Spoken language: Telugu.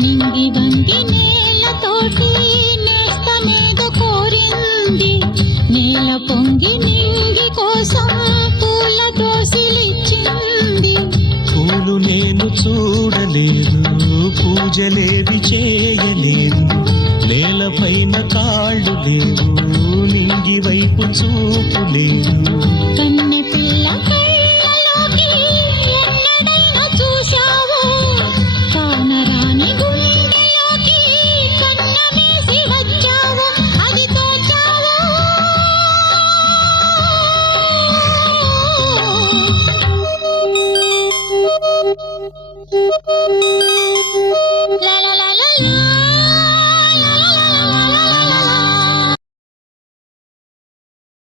నింగి వంగి నేలతోటి నేస్తమేదో కోరింది, నేల పొంగి నింగి కోసం పూల దోసిలిచ్చింది. పూలు నేను చూడలేదు, పూజలేవి చేయలేదు, నేలపైన కాళ్ళు లేవు, నింగి వైపు చూపు లేదు. కన్నె పిల్ల కళ్ళలోకి ఎన్నడైనా చూశావో, కానరాని గుండెలోకి కన్నమేసి వచ్చావో, అది తోచావో.